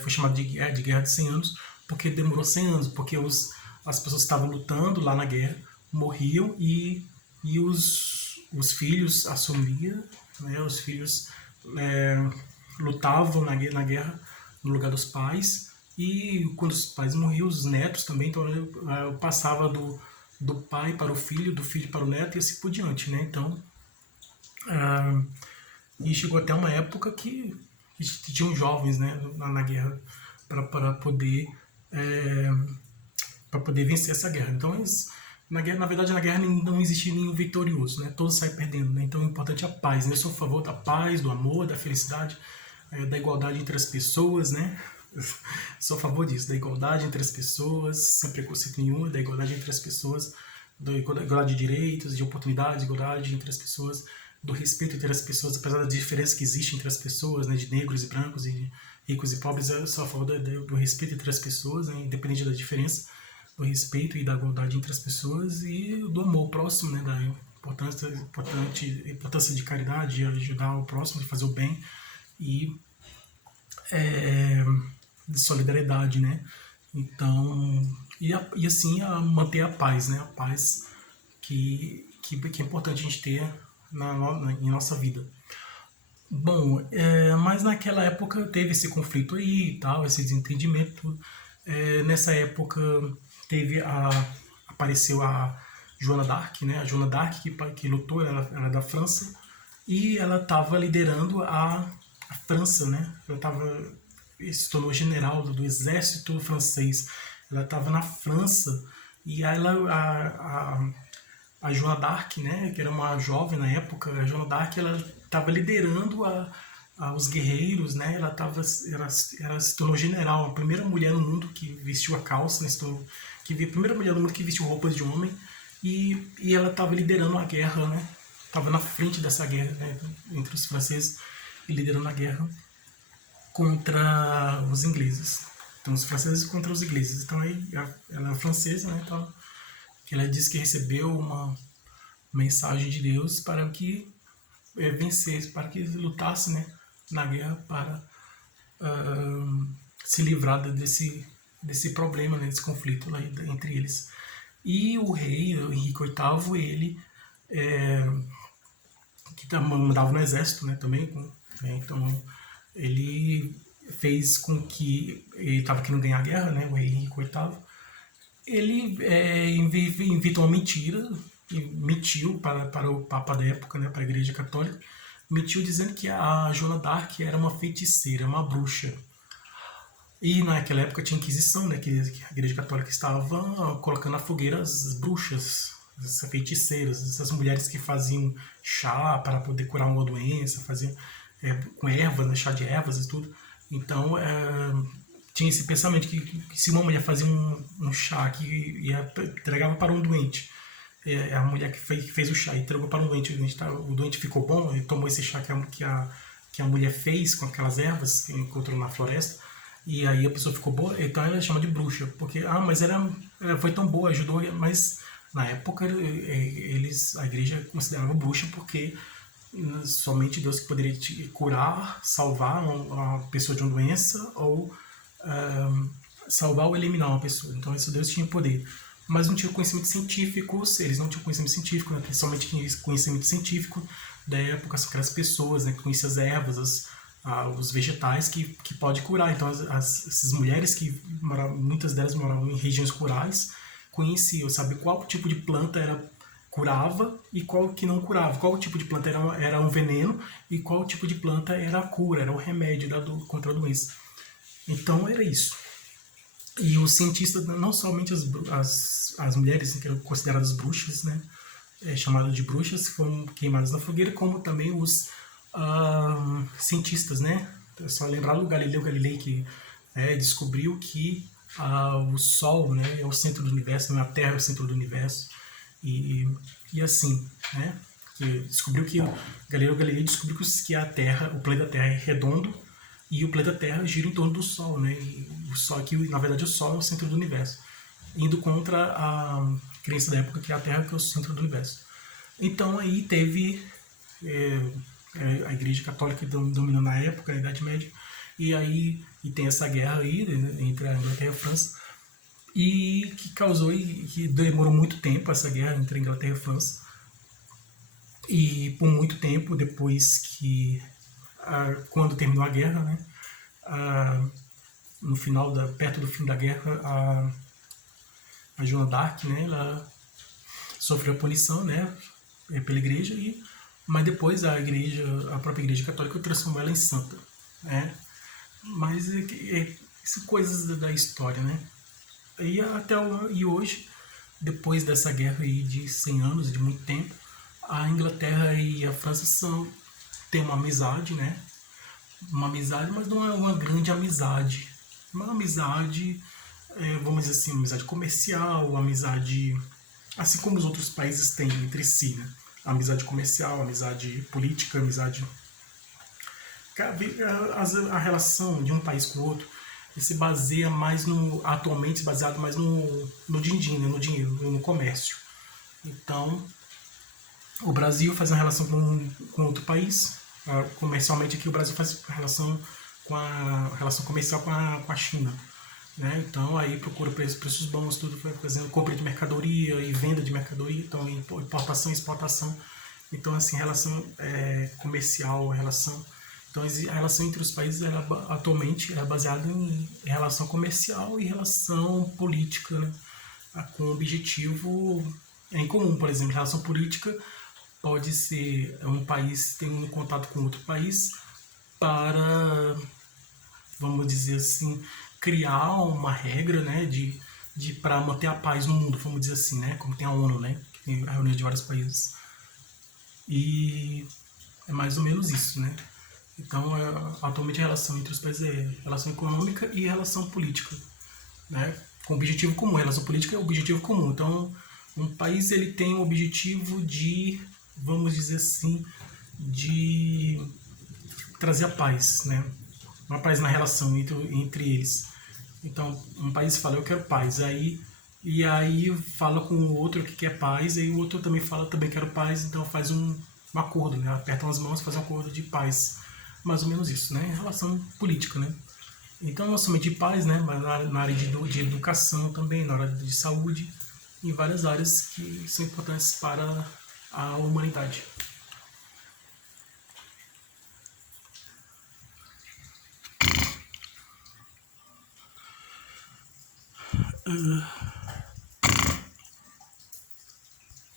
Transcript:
foi chamado de Guerra de 100 Anos, porque demorou 100 anos, porque as pessoas que estavam lutando lá na guerra morriam e os filhos assumiam, né, os filhos é, lutavam na guerra no lugar dos pais, e quando os pais morriam, os netos também, então eu passava do pai para o filho, do filho para o neto e assim por diante, né? Então, ah, e chegou até uma época que tinham jovens, né, na guerra para poder é, para poder vencer essa guerra. Então, na verdade, na guerra não existe nenhum vitorioso, né? Todos saem perdendo, né? Então, o importante é a paz, né? Eu sou a favor da paz, do amor, da felicidade, da igualdade entre as pessoas, né? Sou a favor disso, da igualdade entre as pessoas, sem preconceito nenhum, da igualdade entre as pessoas, da igualdade de direitos, de oportunidades, igualdade entre as pessoas, do respeito entre as pessoas, apesar da diferença que existe entre as pessoas, né, de negros e brancos, e ricos e pobres, eu sou a favor do respeito entre as pessoas, né, independente da diferença, do respeito e da igualdade entre as pessoas e do amor próximo, né, da importância de caridade, de ajudar o próximo, de fazer o bem e é, de solidariedade, né? Então, e assim manter a paz, né? A paz que é importante a gente ter em nossa vida. Bom, mas naquela época teve esse conflito aí e tal, esse desentendimento. Nessa época apareceu a Joana d'Arc, né? A Joana d'Arc que lutou, ela era da França e ela estava liderando a França, né? Ela se tornou general do exército francês. Ela estava na França e a Joana d'Arc, né, que era uma jovem na época, a Joana d'Arc, ela estava liderando os guerreiros, né, ela se tornou general, a primeira mulher no mundo que vestiu a calça, né, a primeira mulher no mundo que vestiu roupas de homem, e ela estava liderando a guerra, né, estava na frente dessa guerra, né, entre os franceses, e liderando a guerra contra os ingleses. Então, os franceses contra os ingleses. Então, aí, ela é francesa, né, então ela diz que recebeu uma mensagem de Deus para que vencesse, para que lutasse, né, na guerra para se livrar desse problema, né, desse conflito lá entre eles. E o rei Henrique VIII, ele que mandava no exército, né, também, né, então ele fez com que ele estava querendo ganhar a guerra, né, o rei Henrique VIII, ele inventou uma mentira e mentiu para o Papa da época, né, para a Igreja Católica, mentiu dizendo que a Joana d'Arc era uma feiticeira, uma bruxa. E naquela época tinha Inquisição, né, que a Igreja Católica estava colocando na fogueira as bruxas, as feiticeiras, essas mulheres que faziam chá para poder curar uma doença, faziam com ervas, né, chá de ervas e tudo. Então, tinha esse pensamento que se uma mulher fazia um chá que entregava para um doente, a mulher que fez o chá e entregou para um doente, o doente ficou bom, ele tomou esse chá que a mulher fez com aquelas ervas que encontrou na floresta, e aí a pessoa ficou boa, então ela chama de bruxa, porque, mas ela foi tão boa, ajudou, mas na época a igreja considerava bruxa porque somente Deus que poderia te curar, salvar uma pessoa de uma doença ou salvar ou eliminar uma pessoa. Então, isso Deus tinha poder. Mas não tinha conhecimento científico, eles não tinham conhecimento científico, né? Principalmente conhecimento científico da época, são aquelas pessoas, né, que conheciam as ervas, os vegetais que pode curar. Então, essas mulheres muitas delas moravam em regiões rurais, conheciam, sabe qual tipo de planta curava e qual que não curava, qual tipo de planta era um veneno e qual tipo de planta era a cura, era o remédio contra a doença. Então era isso. E os cientistas, não somente as mulheres que eram consideradas bruxas, né, chamadas de bruxas, foram queimadas na fogueira, como também os cientistas, né? É só lembrar do Galileu Galilei que descobriu que o Sol, né, é o centro do universo, não é a Terra é o centro do universo. E assim, né? Galileu Galilei descobriu que a Terra, o planeta Terra é redondo e o planeta Terra gira em torno do Sol, né? E o Sol que na verdade o Sol é o centro do universo, indo contra a crença da época que a Terra que é o centro do universo. Então aí teve a Igreja Católica dominando na época, a Idade Média, E aí e tem essa guerra aí, né, entre a Inglaterra e a França, e que causou e que demorou muito tempo essa guerra entre a Inglaterra e a França. E por muito tempo depois que quando terminou a guerra, né, a, no final perto do fim da guerra, a Joana d'Arc, né, ela sofreu punição, né, pela igreja, mas depois a própria igreja católica transformou ela em santa, né? Mas são coisas da história, né? E hoje, depois dessa guerra aí de 100 anos, de muito tempo, a Inglaterra e a França têm uma amizade, né? Uma amizade, mas não é uma grande amizade. Uma amizade, vamos dizer assim, uma amizade comercial, uma amizade assim como os outros países têm entre si, né? Amizade comercial, amizade política, amizade. A relação de um país com o outro se baseia mais no. Atualmente, baseado mais no din-din, né? No dinheiro, no comércio. Então, o Brasil faz uma relação com outro país. Comercialmente, aqui o Brasil faz relação com a relação comercial com a China. Né? Então aí procura preços bons, tudo fazendo compra de mercadoria e venda de mercadoria, então importação e exportação. Então assim, relação comercial, então a relação entre os países atualmente é baseada em relação comercial e relação política, né? Com objetivo em comum. Por exemplo, relação política pode ser um país tem um contato com outro país para, vamos dizer assim, criar uma regra, né, de para manter a paz no mundo, vamos dizer assim, né, como tem a ONU, né, que tem a reunião de vários países. E é mais ou menos isso, né. Então, atualmente a relação entre os países é relação econômica e relação política, né, com objetivo comum. A relação política é o objetivo comum. Então, um país ele tem o objetivo de, vamos dizer assim, de trazer a paz, né, uma paz na relação entre eles. Então, um país fala, eu quero paz, e aí fala com o outro que quer paz, e o outro também fala, também quero paz, então faz um acordo, né? Apertam as mãos e faz um acordo de paz. Mais ou menos isso, né? Em relação política, né? Então, não somente de paz, né? Mas na área de educação também, na área de saúde, em várias áreas que são importantes para a humanidade.